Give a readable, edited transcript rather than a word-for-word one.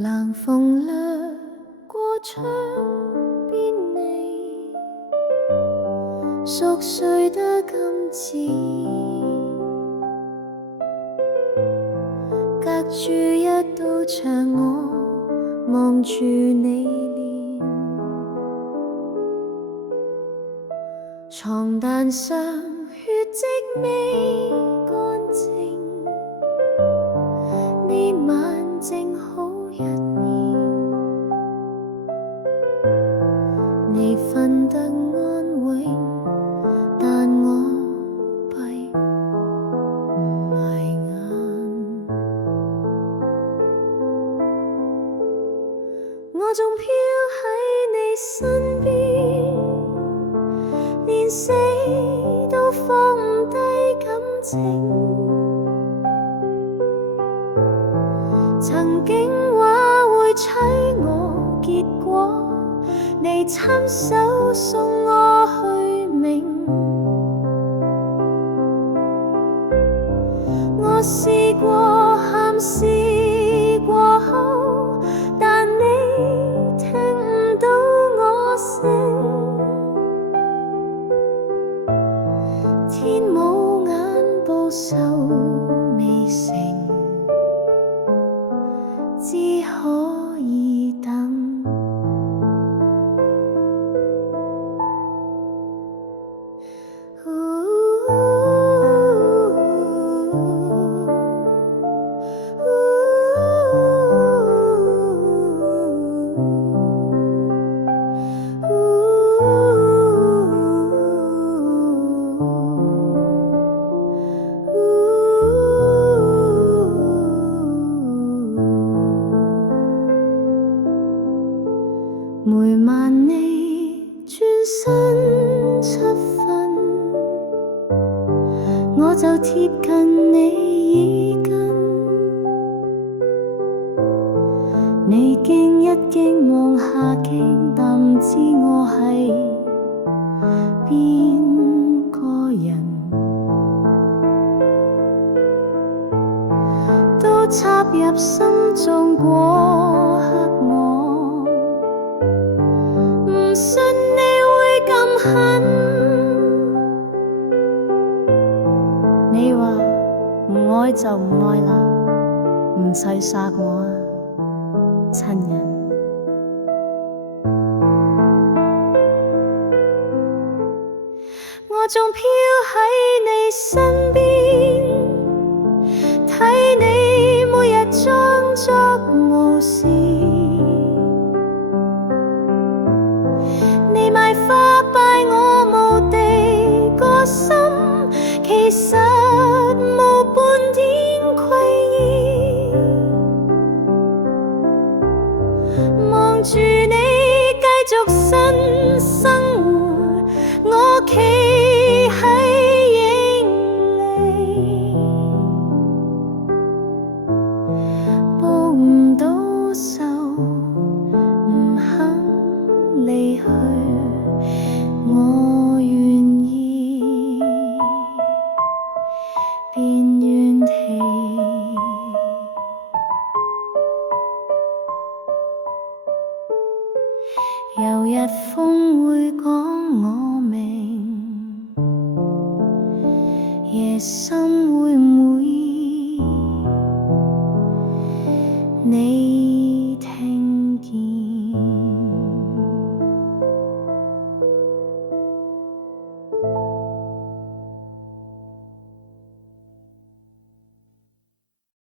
冷風掠過窗邊你，熟睡得今次，隔住一道牆我望住你臉，床單上血跡未乾淨，呢晚正好一年，你瞓得安穩，但我閉唔埋眼，我仲飄喺你身邊，連死都放唔低感情，曾經話會娶我，結果你親手送我去冥。我試過喊，試過哭，但你聽唔到我聲。天冇眼報仇未成，只可以等。每晚你轉身7分，我就貼近你耳根。你驚一驚望下鏡，但唔知我係邊個人，都插入心中過刻我。唔信你會咁狠，你話唔愛就唔愛啦，唔使殺我啊，親人。我仲飄喺你身邊，睇你每日裝作無事。你買花拜我無地個心，其實無半點愧意。望住你繼續新生活，我企喺影裏，報唔到仇，唔肯離去。我願意變怨氣，有日風會講我明，夜深會唔會你